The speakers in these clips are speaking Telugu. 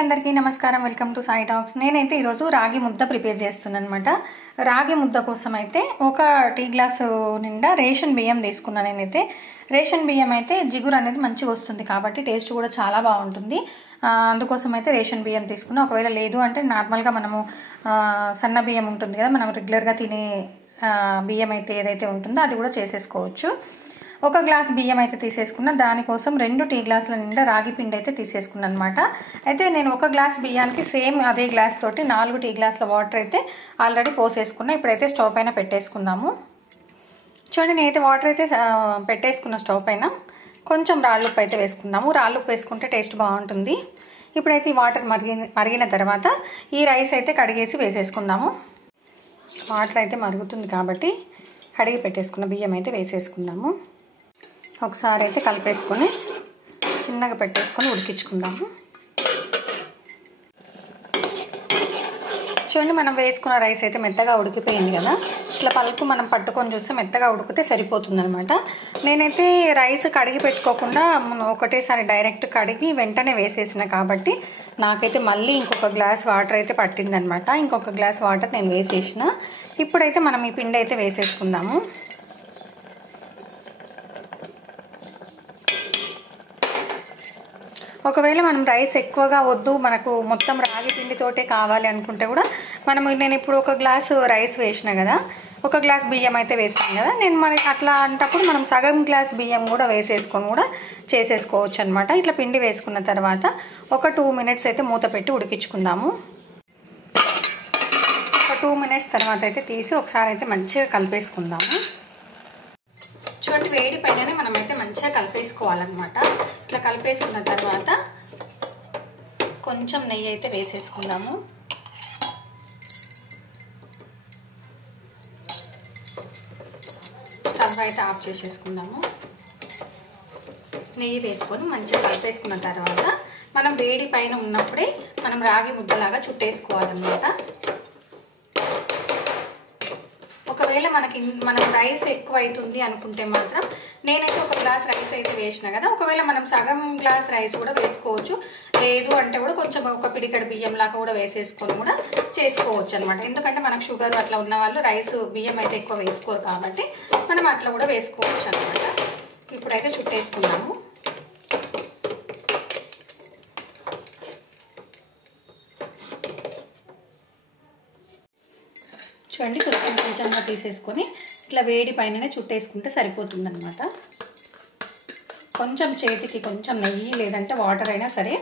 అందరికీ నమస్కారం. Welcome to Sai talks. నేనైతే ఈరోజు రాగి ముద్ద ప్రిపేర్ చేస్తున్నాను అనమాట. రాగి ముద్ద కోసం అయితే ఒక టీ గ్లాసు నిండా రేషన్ బియ్యం తీసుకున్నాను. నేనైతే రేషన్ బియ్యం అయితే జిగురు అనేది మంచిగా వస్తుంది కాబట్టి టేస్ట్ కూడా చాలా బాగుంటుంది. అందుకోసం అయితే రేషన్ బియ్యం తీసుకున్నాను. ఒకవేళ లేదు అంటే నార్మల్గా మనము సన్న బియ్యం ఉంటుంది కదా, మనం రెగ్యులర్గా తినే బియ్యం అయితే ఏదైతే ఉంటుందో అది కూడా చేసేసుకోవచ్చు. ఒక గ్లాస్ బియ్యం అయితే తీసేసుకున్నా. దానికోసం 2 టీ గ్లాసుల నిండా రాగి పిండి అయితే తీసేసుకున్నాను అనమాట. అయితే నేను ఒక గ్లాస్ బియ్యానికి సేమ్ అదే గ్లాస్ తోటి 4 టీ గ్లాసుల వాటర్ అయితే ఆల్రెడీ పోసేసుకున్నా. ఇప్పుడైతే స్టవ్ పైన పెట్టేసుకుందాము. చూడండి, నేనైతే వాటర్ అయితే పెట్టేసుకున్న స్టవ్ పైన. కొంచెం రాళ్ళుప్పు అయితే వేసుకుందాము. రాళ్ళుప్పు వేసుకుంటే టేస్ట్ బాగుంటుంది. ఇప్పుడైతే ఈ వాటర్ మరిగిన తర్వాత ఈ రైస్ అయితే కడిగేసి వేసేసుకుందాము. వాటర్ అయితే మరుగుతుంది కాబట్టి కడిగి పెట్టేసుకున్న బియ్యం అయితే వేసేసుకుందాము. ఒకసారి అయితే కలిపేసుకొని చిన్నగా పెట్టేసుకొని ఉడికించుకుందాము. చూడండి, మనం వేసుకున్న రైస్ అయితే మెత్తగా ఉడికిపోయింది కదా. ఇట్లా పలుకు మనం పట్టుకొని చూస్తే మెత్తగా ఉడికితే సరిపోతుంది అనమాట. నేనైతే రైస్ కడిగి పెట్టుకోకుండా ఒకటేసారి డైరెక్ట్ కడిగి వెంటనే వేసేసిన కాబట్టి నాకైతే మళ్ళీ ఇంకొక గ్లాస్ వాటర్ అయితే పట్టిందనమాట. ఇంకొక గ్లాస్ వాటర్ నేను వేసేసిన. ఇప్పుడైతే మనం ఈ పిండి అయితే వేసేసుకుందాము. ఒకవేళ మనం రైస్ ఎక్కువగా వద్దు, మనకు మొత్తం రాగి పిండితోటే కావాలి అనుకుంటే కూడా నేను ఇప్పుడు ఒక గ్లాసు రైస్ వేసిన కదా, ఒక గ్లాస్ బియ్యం అయితే వేసాను కదా, నేను మరి అట్లా అంటప్పుడు మనం సగం గ్లాస్ బియ్యం కూడా వేసేసుకొని కూడా చేసేసుకోవచ్చు అనమాట. ఇట్లా పిండి వేసుకున్న తర్వాత ఒక 2 మినిట్స్ అయితే మూత పెట్టి ఉడికించుకుందాము. ఒక 2 మినిట్స్ తర్వాత అయితే తీసి ఒకసారి అయితే మంచిగా కలిపేసుకుందాము. చూడండి, వేడి పైననే మనమైతే మంచిగా కలిపేసుకోవాలన్నమాట. ఇట్లా కలిపేసుకున్న తర్వాత కొంచెం నెయ్యి అయితే వేసేసుకుందాము. స్టవ్ అయితే ఆఫ్ చేసేసుకుందాము. నెయ్యి వేసుకొని మంచిగా కలిపేసుకున్న తర్వాత మనం వేడి పైన ఉన్నప్పుడే మనం రాగి ముద్దలాగా చుట్టేసుకోవాలన్నమాట. ఒకవేళ మనం రైస్ ఎక్కువ అవుతుంది అనుకుంటే మాత్రం నేనైతే ఒక గ్లాస్ రైస్ అయితే వేసిన కదా, ఒకవేళ మనం సగం గ్లాస్ రైస్ కూడా వేసుకోవచ్చు. లేదు అంటే కూడా కొంచెం ఒక పిడికడ బియ్యం లాగా కూడా వేసేసుకొని కూడా చేసుకోవచ్చు అనమాట. ఎందుకంటే మనకు షుగర్ అట్లా ఉన్న వాళ్ళు రైస్ బియ్యం అయితే ఎక్కువ వేసుకోరు కాబట్టి మనం అట్లా కూడా వేసుకోవచ్చు అనమాట. ఇప్పుడైతే చుట్టేసుకున్నాము. చూడండి, కొంచెంగా తీసేసుకొని ఇట్లా వేడి పైననే చుట్టేసుకుంటే సరిపోతుంది అనమాట. కొంచెం చేతికి కొంచెం నెయ్యి లేదంటే వాటర్ అయినా సరే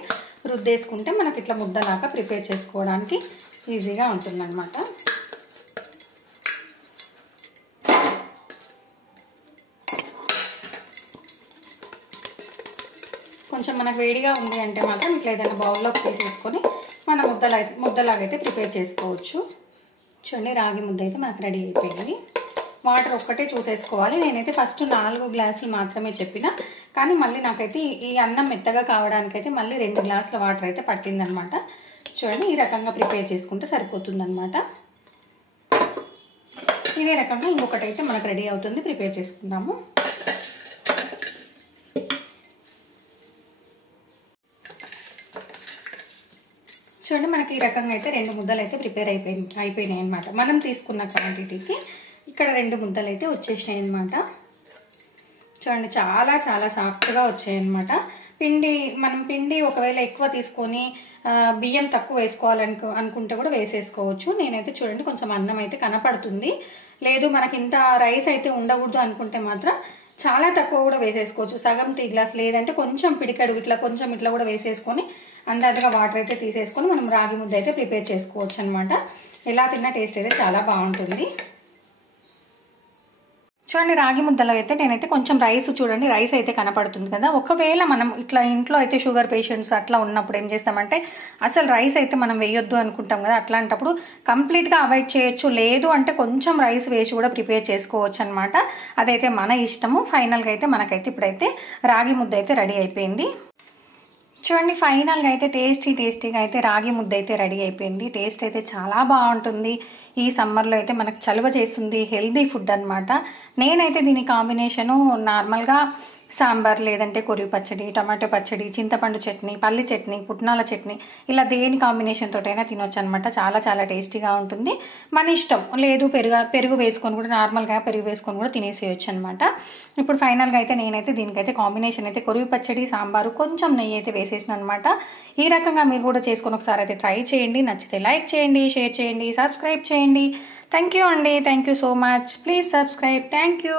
రుద్దేసుకుంటే మనకి ఇట్లా ముద్దలాగా ప్రిపేర్ చేసుకోవడానికి ఈజీగా ఉంటుందన్నమాట. కొంచెం మనకు వేడిగా ఉంది అంటే మాత్రం ఇట్లా ఏదైనా బౌల్లోకి తీసేసుకొని మన ముద్దలాగైతే ప్రిపేర్ చేసుకోవచ్చు. చూడండి, రాగి ముద్ద అయితే మనకు రెడీ అయిపోయింది. వాటర్ ఒక్కటే చూసేసుకోవాలి. నేనైతే ఫస్ట్ 4 గ్లాసులు మాత్రమే చెప్పిన, కానీ మళ్ళీ నాకైతే ఈ అన్నం మెత్తగా కావడానికైతే మళ్ళీ 2 గ్లాసుల వాటర్ అయితే పట్టిందనమాట. చూడండి, ఈ రకంగా ప్రిపేర్ చేసుకుంటే సరిపోతుందన్నమాట. ఇదే రకంగా ఇంకొకటి అయితే మనకు రెడీ అవుతుంది. ప్రిపేర్ చేసుకుందాము. చూడండి, మనకి ఈ రకంగా అయితే 2 ముద్దలు అయితే ప్రిపేర్ అయిపోయినాయి అనమాట. మనం తీసుకున్న క్వాంటిటీకి ఇక్కడ 2 ముద్దలు అయితే వచ్చేసినాయి అనమాట. చూడండి, చాలా చాలా సాఫ్ట్గా వచ్చాయన్నమాట. మనం పిండి ఒకవేళ ఎక్కువ తీసుకొని బియ్యం తక్కువ వేసుకోవాలనుకుంటే కూడా వేసేసుకోవచ్చు. నేనైతే చూడండి కొంచెం అన్నం అయితే కనపడుతుంది. లేదు మనకి ఇంత రైస్ అయితే ఉండకూడదు అనుకుంటే మాత్రం చాలా తక్కువ కూడా వేసేసుకోవచ్చు. సగం టీ గ్లాస్ లేదంటే కొంచెం పిడికడు ఇట్లా కూడా వేసేసుకొని అందాజగా వాటర్ అయితే తీసేసుకొని మనం రాగి ముద్ద అయితే ప్రిపేర్ చేసుకోవచ్చు అనమాట. ఎలా తిన్నా టేస్ట్ అయితే చాలా బాగుంటుంది. చూడండి, రాగి ముద్దలో అయితే నేనైతే కొంచెం రైస్ అయితే కనపడుతుంది కదా. ఒకవేళ మనం ఇట్లా ఇంట్లో అయితే షుగర్ పేషెంట్స్ అట్లా ఉన్నప్పుడు ఏం చేస్తామంటే అసలు రైస్ అయితే మనం వేయొద్దు అనుకుంటాం కదా, అట్లాంటప్పుడు కంప్లీట్గా అవాయిడ్ చేయొచ్చు. లేదు అంటే కొంచెం రైస్ వేసి కూడా ప్రిపేర్ చేసుకోవచ్చు అనమాట. అదైతే మన ఇష్టము. ఫైనల్గా అయితే మనకైతే ఇప్పుడైతే రాగి ముద్ద అయితే రెడీ అయిపోయింది. చూడండి, ఫైనల్గా అయితే టేస్టీగా అయితే రాగి ముద్ద అయితే రెడీ అయిపోయింది. టేస్ట్ అయితే చాలా బాగుంటుంది. ఈ సమ్మర్లో అయితే మనకు చలువ చేస్తుంది. హెల్దీ ఫుడ్ అనమాట. నేనైతే దీని కాంబినేషను నార్మల్గా సాంబార్, లేదంటే కొరివి పచ్చడి, టమాటో పచ్చడి, చింతపండు చట్నీ, పల్లి చట్నీ, పుట్నాల చట్నీ, ఇలా దేని కాంబినేషన్ తోటైనా తినొచ్చు అనమాట. చాలా చాలా టేస్టీగా ఉంటుంది. మన ఇష్టం. లేదు పెరుగు వేసుకొని కూడా, నార్మల్గా పెరుగు వేసుకొని కూడా తినేసేయచ్చు అనమాట. ఇప్పుడు ఫైనల్గా అయితే నేనైతే దీనికైతే కాంబినేషన్ అయితే కొరివి పచ్చడి, సాంబారు, కొంచెం నెయ్యి అయితే వేసేసిన అనమాట. ఈ రకంగా మీరు కూడా చేసుకొని ఒకసారి అయితే ట్రై చేయండి. నచ్చితే లైక్ చేయండి, షేర్ చేయండి, సబ్స్క్రైబ్ చేయండి. థ్యాంక్ యూ అండి. Thank you so much. Please subscribe. Thank you.